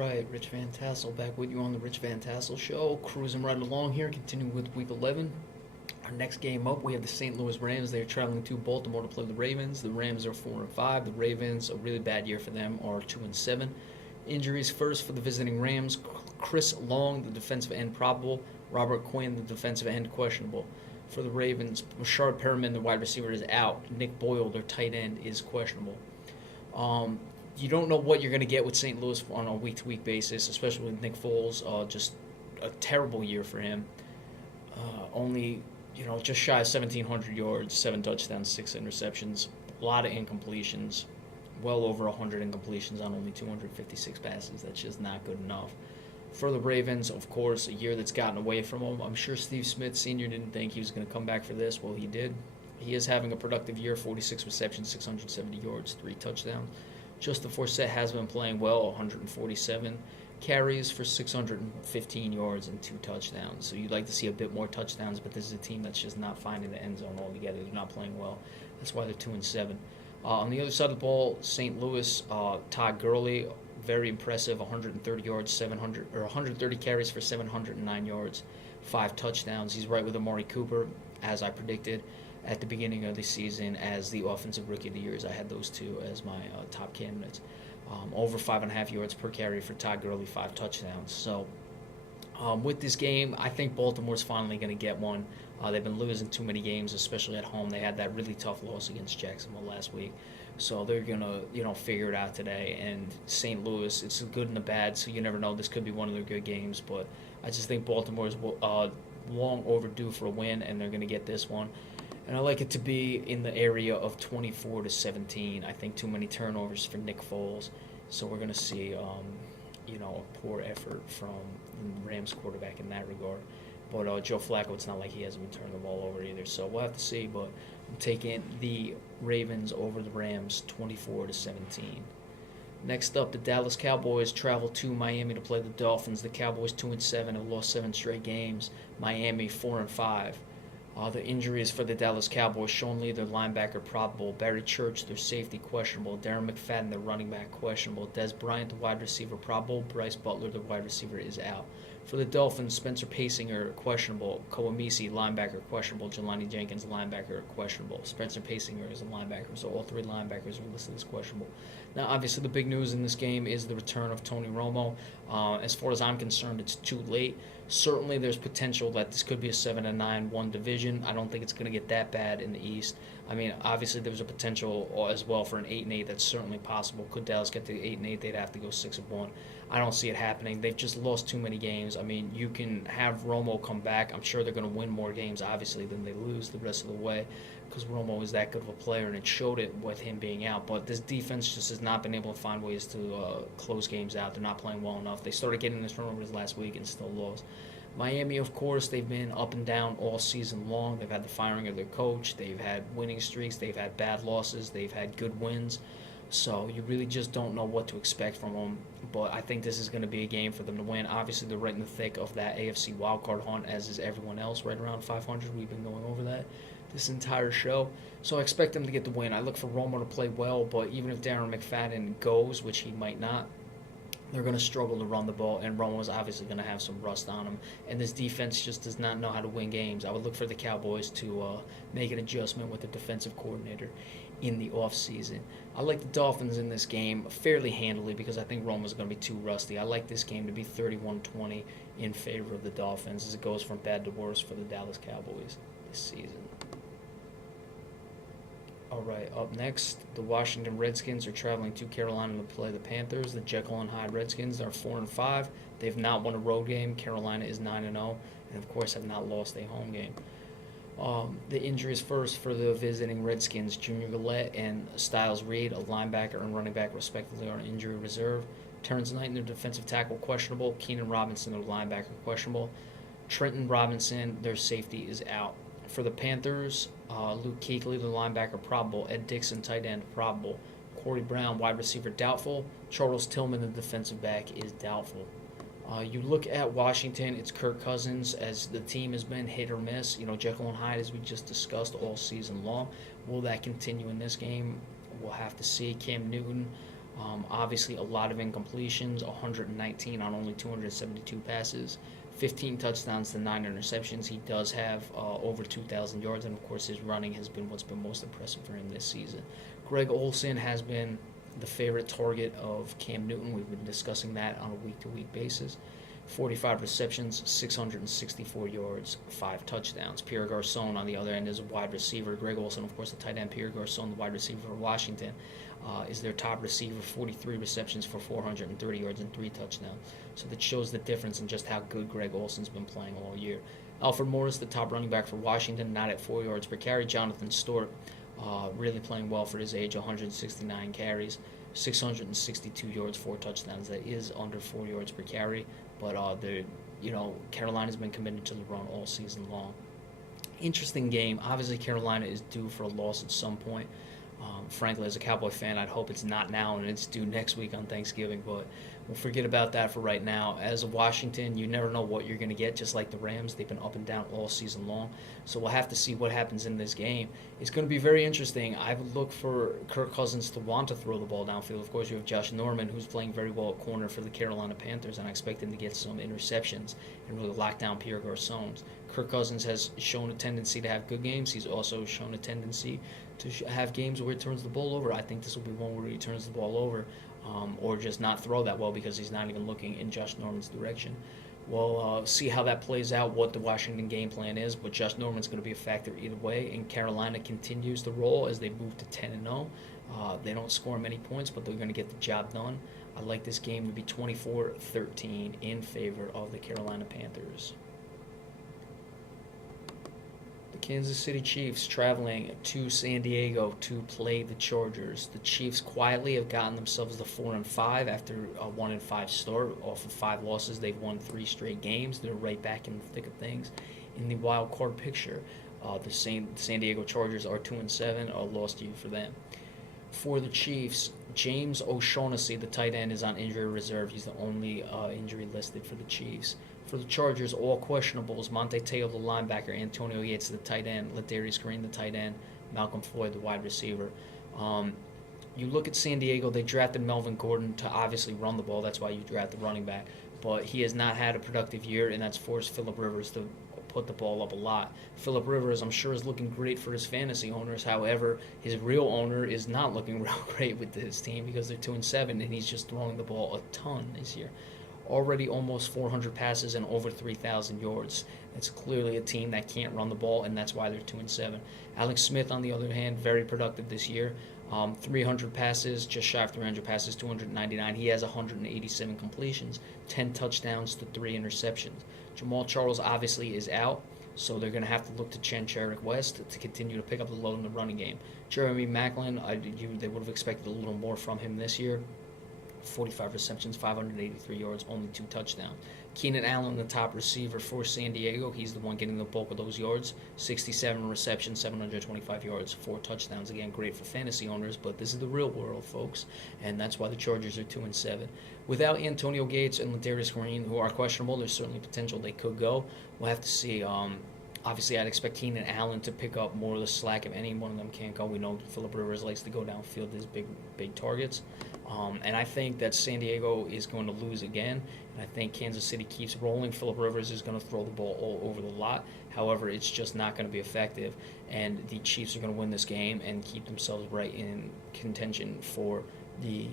right, Rich Van Tassel back with you on the Rich Van Tassel Show. Cruising right along here, continuing with Week 11. Our next game up, we have the St. Louis Rams. They're traveling to Baltimore to play the Ravens. The Rams are 4-5. The Ravens, a really bad year for them, are 2-7. Injuries first for the visiting Rams. Chris Long, the defensive end, probable. Robert Quinn, the defensive end, questionable. For the Ravens, Rashard Perriman, the wide receiver, is out. Nick Boyle, their tight end, is questionable. You don't know what you're going to get with St. Louis on a week-to-week basis, especially with Nick Foles. Just a terrible year for him. Only, just shy of 1,700 yards, 7 touchdowns, 6 interceptions, a lot of incompletions, well over 100 incompletions on only 256 passes. That's just not good enough. For the Ravens, of course, a year that's gotten away from him. I'm sure Steve Smith Sr. didn't think he was going to come back for this. Well, he did. He is having a productive year, 46 receptions, 670 yards, 3 touchdowns. Justin Forsett has been playing well, 147 carries for 615 yards and 2 touchdowns. So you'd like to see a bit more touchdowns, but this is a team that's just not finding the end zone altogether. They're not playing well. That's why they're 2-7. On the other side of the ball, St. Louis, Todd Gurley, very impressive, 130 yards, 130 carries for 709 yards, 5 touchdowns. He's right with Amari Cooper, as I predicted at the beginning of the season as the Offensive Rookie of the Year. I had those two as my top candidates. Over 5.5 yards per carry for Todd Gurley, 5 touchdowns. So with this game, I think Baltimore's finally going to get one. They've been losing too many games, especially at home. They had that really tough loss against Jacksonville last week. So they're going to, figure it out today. And St. Louis, it's a good and a bad, so you never know. This could be one of their good games. But I just think Baltimore is long overdue for a win, and they're going to get this one. And I like it to be in the area of 24-17. I think too many turnovers for Nick Foles. So we're going to see, a poor effort from the Rams quarterback in that regard. But Joe Flacco, it's not like he hasn't been turning the ball over either. So we'll have to see. But I'm taking the Ravens over the Rams, 24-17. Next up, the Dallas Cowboys travel to Miami to play the Dolphins. The Cowboys 2-7 have lost 7 straight games. Miami 4-5. The injuries for the Dallas Cowboys: Sean Lee, their linebacker, probable; Barry Church, their safety, questionable; Darren McFadden, their running back, questionable; Des Bryant, the wide receiver, probable; Bryce Butler, the wide receiver, is out. For the Dolphins, Spencer Paysinger, questionable; Koamisi, linebacker, questionable; Jelani Jenkins, linebacker, questionable; Spencer Paysinger is a linebacker, so all 3 linebackers are listed as questionable. Now, obviously, the big news in this game is the return of Tony Romo. As far as I'm concerned, it's too late. Certainly, there's potential that this could be a 7-9-1 division. I don't think it's going to get that bad in the East. I mean, obviously, there's a potential as well for an 8-8. That's certainly possible. Could Dallas get to 8-8? They'd have to go 6-1. I don't see it happening. They've just lost too many games. I mean, you can have Romo come back. I'm sure they're going to win more games, obviously, than they lose the rest of the way, because Romo is that good of a player, and it showed it with him being out. But this defense just has not been able to find ways to close games out. They're not playing well enough. They started getting this turnovers last week and still lost. Miami, of course, they've been up and down all season long. They've had the firing of their coach. They've had winning streaks. They've had bad losses. They've had good wins. So you really just don't know what to expect from them. But I think this is going to be a game for them to win. Obviously, they're right in the thick of that AFC wildcard hunt, as is everyone else, right around 500. We've been going over that this entire show. So I expect them to get the win. I look for Romo to play well, but even if Darren McFadden goes, which he might not, they're going to struggle to run the ball, and Romo's obviously going to have some rust on him. And this defense just does not know how to win games. I would look for the Cowboys to make an adjustment with the defensive coordinator in the offseason. I like the Dolphins in this game fairly handily because I think Romo's going to be too rusty. I like this game to be 31-20 in favor of the Dolphins as it goes from bad to worse for the Dallas Cowboys this season. All right, up next, the Washington Redskins are traveling to Carolina to play the Panthers. The Jekyll and Hyde Redskins are 4-5. They've not won a road game. Carolina is 9-0, and of course have not lost a home game. The injuries first for the visiting Redskins: Junior Gillette and Styles Reed, a linebacker and running back respectively, are on injury reserve. Terrence Knight, their defensive tackle, questionable. Keenan Robinson, their linebacker, questionable. Trenton Robinson, their safety, is out. For the Panthers, Luke Kuechly, the linebacker, probable. Ed Dixon, tight end, probable. Corey Brown, wide receiver, doubtful. Charles Tillman, the defensive back, is doubtful. You look at Washington, it's Kirk Cousins, as the team has been hit or miss. Jekyll and Hyde, as we just discussed, all season long. Will that continue in this game? We'll have to see. Cam Newton, Obviously, a lot of incompletions, 119 on only 272 passes, 15 touchdowns to 9 interceptions. He does have over 2,000 yards, and of course, his running has been what's been most impressive for him this season. Greg Olsen has been the favorite target of Cam Newton. We've been discussing that on a week-to-week basis. 45 receptions, 664 yards, 5 touchdowns. Pierre Garçon, on the other end, is a wide receiver. Greg Olsen, of course, the tight end. Pierre Garçon, the wide receiver for Washington, is their top receiver, 43 receptions for 430 yards and 3 touchdowns. So that shows the difference in just how good Greg Olsen's been playing all year. Alfred Morris, the top running back for Washington, not at 4 yards per carry. Jonathan Stewart, really playing well for his age, 169 carries, 662 yards, 4 touchdowns. That is under 4 yards per carry, but Carolina's been committed to the run all season long. Interesting game. Obviously, Carolina is due for a loss at some point. Frankly, as a Cowboy fan, I'd hope it's not now and it's due next week on Thanksgiving, but we'll forget about that for right now. As a Washington, you never know what you're going to get, just like the Rams. They've been up and down all season long, so we'll have to see what happens in this game. It's going to be very interesting. I would look for Kirk Cousins to want to throw the ball downfield. Of course, you have Josh Norman, who's playing very well at corner for the Carolina Panthers, and I expect him to get some interceptions and really lock down Pierre Garçon. Kirk Cousins has shown a tendency to have good games. He's also shown a tendency to have games where he turns the ball over. I think this will be one where he turns the ball over or just not throw that well because he's not even looking in Josh Norman's direction. We'll see how that plays out, what the Washington game plan is, but Josh Norman's going to be a factor either way, and Carolina continues to roll as they move to 10-0. They don't score many points, but they're going to get the job done. I like this game to be 24-13 in favor of the Carolina Panthers. Kansas City Chiefs traveling to San Diego to play the Chargers. The Chiefs quietly have gotten themselves to 4-5 after a 1-5 start. Off of 5 losses, they've won 3 straight games. They're right back in the thick of things. In the wild card picture, the San Diego Chargers are 2-7, a loss to you for them. For the Chiefs, James O'Shaughnessy, the tight end, is on injury reserve. He's the only injury listed for the Chiefs. For the Chargers, all questionables: Monte Teo, the linebacker; Antonio Yates, the tight end; Ladarius Green, the tight end; Malcolm Floyd, the wide receiver. You look at San Diego, they drafted Melvin Gordon to obviously run the ball. That's why you draft the running back. But he has not had a productive year, and that's forced Phillip Rivers to put the ball up a lot. Phillip Rivers, I'm sure, is looking great for his fantasy owners. However, his real owner is not looking real great with his team because they're 2-7, and he's just throwing the ball a ton this year. Already almost 400 passes and over 3,000 yards. That's clearly a team that can't run the ball, and that's why they're 2-7. Alex Smith, on the other hand, very productive this year. 300 passes, just shy of 300 passes, 299. He has 187 completions, 10 touchdowns to 3 interceptions. Jamal Charles obviously is out, so they're going to have to look to Chancharick West to continue to pick up the load in the running game. Jeremy Maclin, they would have expected a little more from him this year. 45 receptions, 583 yards, only 2 touchdowns. Keenan Allen, the top receiver for San Diego, he's the one getting the bulk of those yards. 67 receptions, 725 yards, 4 touchdowns. Again, great for fantasy owners, but this is the real world, folks, and that's why the Chargers are 2-7. Without Antonio Gates and Ladarius Green, who are questionable, there's certainly potential they could go. We'll have to see. Obviously, I'd expect Keenan Allen to pick up more of the slack if any one of them can't go. We know Phillip Rivers likes to go downfield his big targets. And I think that San Diego is going to lose again. And I think Kansas City keeps rolling. Phillip Rivers is going to throw the ball all over the lot. However, it's just not going to be effective. And the Chiefs are going to win this game and keep themselves right in contention for the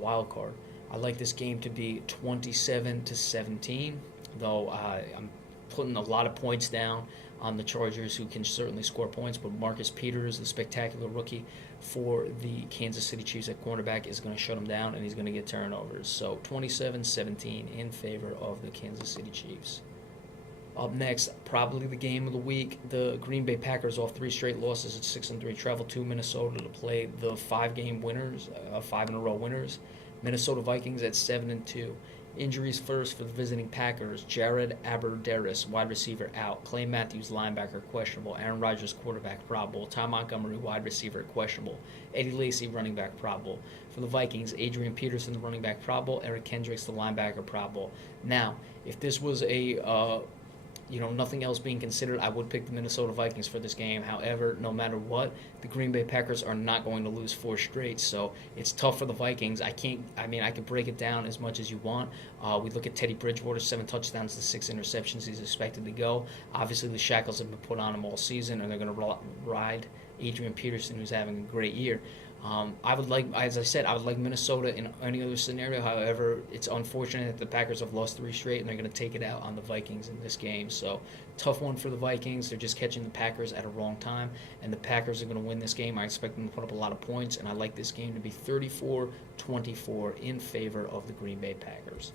wild card. I like this game to be 27-17, though I'm putting a lot of points down on the Chargers, who can certainly score points, but Marcus Peters, the spectacular rookie for the Kansas City Chiefs at cornerback, is going to shut them down, and he's going to get turnovers. So 27-17 in favor of the Kansas City Chiefs. Up next, probably the game of the week, the Green Bay Packers, off 3 straight losses at 6-3, travel to Minnesota to play the 5-game winners, 5-in-a-row winners, Minnesota Vikings at 7-2. Injuries first for the visiting Packers: Jared Abbrederis, wide receiver, out; Clay Matthews, linebacker, questionable; Aaron Rodgers, quarterback, probable; Ty Montgomery, wide receiver, questionable; Eddie Lacy, running back, probable. For the Vikings, Adrian Peterson, the running back, probable; Eric Kendricks, the linebacker, probable. Now, if this was a nothing else being considered, I would pick the Minnesota Vikings for this game. However, no matter what, the Green Bay Packers are not going to lose 4 straight, so it's tough for the Vikings. I could break it down as much as you want. We look at Teddy Bridgewater, 7 touchdowns to 6 interceptions he's expected to go. Obviously, the shackles have been put on him all season, and they're going to ride Adrian Peterson, who's having a great year. As I said, I would like Minnesota in any other scenario. However, it's unfortunate that the Packers have lost 3 straight, and they're going to take it out on the Vikings in this game. So, tough one for the Vikings. They're just catching the Packers at a wrong time, and the Packers are going to win this game. I expect them to put up a lot of points, and I like this game to be 34-24 in favor of the Green Bay Packers.